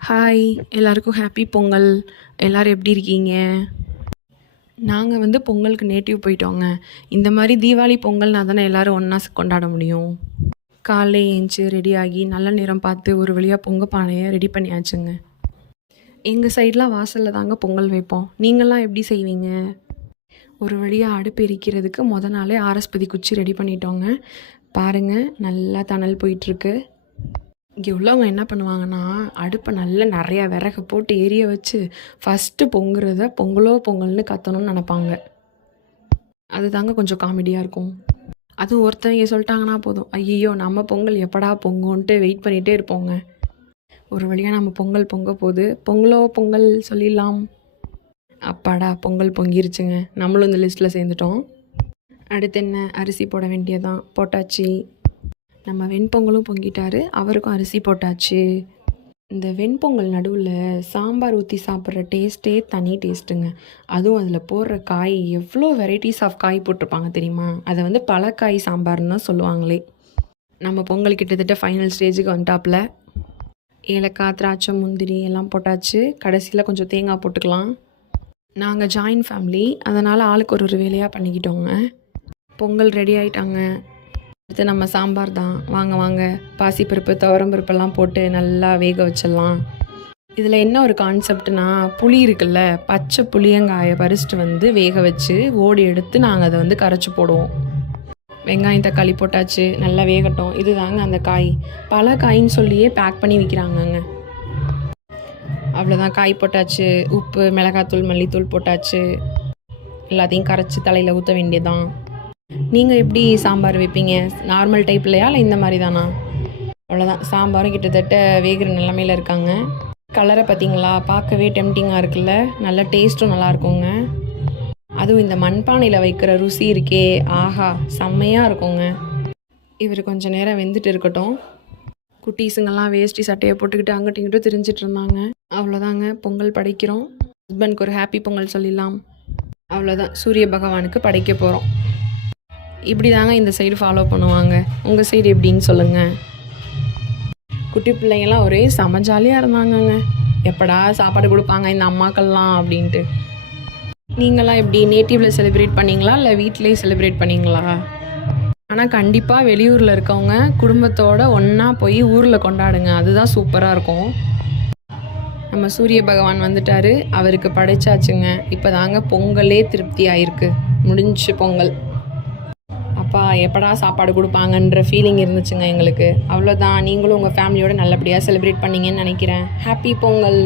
Hi எல்லாருக்கும் happy Pongal. எல்லோரும் எப்படி இருக்கீங்க? நாங்கள் வந்து பொங்கலுக்கு நேட்டிவ் போயிட்டோங்க. இந்த மாதிரி தீபாவளி பொங்கல்னா தானே எல்லோரும் ஒன்றா கொண்டாட முடியும்? காலைல ஏஞ்சி ரெடி ஆகி நல்ல நேரம் பார்த்து ஒரு வழியாக பொங்க பானையை ரெடி பண்ணியாச்சுங்க. எங்கள் சைட்லாம் வாசலில் தாங்க பொங்கல் வைப்போம். நீங்கள்லாம் எப்படி செய்வீங்க? ஒரு வழியாக அடுப்பு எரிக்கிறதுக்கு முத நாளே ஆரஸ்பதி குச்சி ரெடி பண்ணிட்டோங்க. பாருங்கள் நல்லா தணல் போயிட்டுருக்கு இங்கே உள்ளவங்க என்ன பண்ணுவாங்கன்னா அடுப்பை நல்லா நிறையா விறகு போட்டு எரிய வச்சு ஃபஸ்ட்டு பொங்குறத பொங்கலோ பொங்கல்னு கத்தணும்னு நினப்பாங்க. அது தாங்க கொஞ்சம் காமெடியாக இருக்கும். அதுவும் ஒருத்தவங்க சொல்லிட்டாங்கன்னா போதும். ஐயோ நம்ம பொங்கல் எப்படா பொங்குன்ட்டு வெயிட் பண்ணிகிட்டே இருப்போங்க. ஒரு வழியாக நம்ம பொங்கல் பொங்க போது பொங்கலோ பொங்கல் சொல்லிடலாம். அப்பாடா பொங்கல் பொங்கிருச்சுங்க. நம்மளும் இந்த லிஸ்ட்டில் சேர்ந்துட்டோம். அடுத்து என்ன? அரிசி போட வேண்டியதான் போட்டாச்சு. நம்ம வெண்பொங்கலும் பொங்கிட்டாரு. அவருக்கும் அரிசி போட்டாச்சு. இந்த வெண்பொங்கல் நடுவில் சாம்பார் ஊற்றி சாப்பிட்ற டேஸ்ட்டே தனி டேஸ்ட்டுங்க. அதுவும் அதில் போடுற காய் எவ்வளோ வெரைட்டிஸ் ஆஃப் காய் போட்டிருப்பாங்க தெரியுமா? அதை வந்து பழக்காய் சாம்பார்னு தான் சொல்லுவாங்களே. நம்ம பொங்கல் கிட்டத்தட்ட ஃபைனல் ஸ்டேஜுக்கு வந்துட்டாப்புல. ஏலக்காய் திராட்சை முந்திரி எல்லாம் போட்டாச்சு. கடைசியில் கொஞ்சம் தேங்காய் போட்டுக்கலாம். நாங்கள் ஜாயின்ட் ஃபேமிலி அதனால் ஆளுக்கு ஒரு ஒரு வேலையாக பண்ணிக்கிட்டோங்க. பொங்கல் ரெடி ஆகிட்டாங்க அடுத்து நம்ம சாம்பார் தான். வாங்க வாங்க. பாசிப்பருப்பு துவரம்பருப்பெல்லாம் போட்டு நல்லா வேக வச்சிடலாம். இதில் என்ன ஒரு கான்செப்ட்னா புளி இருக்குல்ல பச்சை புளியங்காயை பறிச்சுட்டு வந்து வேக வச்சு ஓடி எடுத்து நாங்கள் அதை வந்து கரைச்சி போடுவோம். வெங்காயம் தக்காளி போட்டாச்சு நல்லா வேகட்டும். இது தாங்க அந்த காய். பல காயின்னு சொல்லியே பேக் பண்ணி விற்கிறாங்கங்க அவ்வளோதான் காய் போட்டாச்சு உப்பு மிளகாத்தூள் மல்லித்தூள் போட்டாச்சு. எல்லாத்தையும் கரைச்சி தலையில் ஊற்ற வேண்டியதான் நீங்கள் எப்படி சாம்பார் வைப்பீங்க? நார்மல் டைப்லையா இல்லை இந்த மாதிரி தானா? அவ்வளோதான் சாம்பாரும் கிட்டத்தட்ட வேகிற நிலமையில இருக்காங்க. கலரை பார்த்தீங்களா பார்க்கவே டெம்டிங்காக இருக்குல்ல? நல்ல டேஸ்ட்டும் நல்லா இருக்குங்க. அதுவும் இந்த மண்பானையில் வைக்கிற ருசி இருக்கே. ஆஹா செம்மையாக இருக்குங்க. இவர் கொஞ்ச நேரம் வெந்துட்டு இருக்கட்டும். குட்டீஸுங்கெல்லாம் வேஷ்டி சட்டையை போட்டுக்கிட்டு அங்கிட்டும் இங்கிட்டும் திரிஞ்சிட்டு இருந்தாங்க. அவ்வளோதாங்க பொங்கல் படைக்கிறோம். ஹஸ்பண்ட்க்கு ஒரு ஹாப்பி பொங்கல் சொல்லிடலாம். அவ்வளோதான் சூரிய பகவானுக்கு படைக்க போகிறோம் இப்படி தாங்க இந்த சைடு ஃபாலோ பண்ணுவாங்க. உங்கள் சைடு எப்படின்னு சொல்லுங்கள் குட்டி பிள்ளைங்கள்லாம் ஒரே செம ஜாலியாக இருந்தாங்கங்க. எப்படா சாப்பாடு கொடுப்பாங்க இந்த அம்மாக்கள்லாம் அப்படின்ட்டு. நீங்களாம் எப்படி நேட்டிவில் செலிப்ரேட் பண்ணீங்களா? இல்லை வீட்டிலே செலிப்ரேட் பண்ணீங்களா? ஆனால் கண்டிப்பாக வெளியூரில் இருக்கவங்க குடும்பத்தோடு ஒன்றா போய் ஊரில் கொண்டாடுங்க. அதுதான் சூப்பராக இருக்கும். நம்ம சூரிய பகவான் வந்துட்டாரு. அவருக்கு படைச்சாச்சுங்க. இப்போ தாங்க பொங்கலே திருப்தி ஆயிருக்கு முடிஞ்சு பொங்கல். அப்பா எப்படா சாப்பாடு கொடுப்பாங்கன்ற ஃபீலிங் இருந்துச்சுங்க எங்களுக்கு. அவ்வளோதான் நீங்களும் உங்கள் ஃபேமிலியோட நல்லபடியாக செலிப்ரேட் பண்ணீங்கன்னு நினைக்கிறேன். ஹாப்பி பொங்கல்.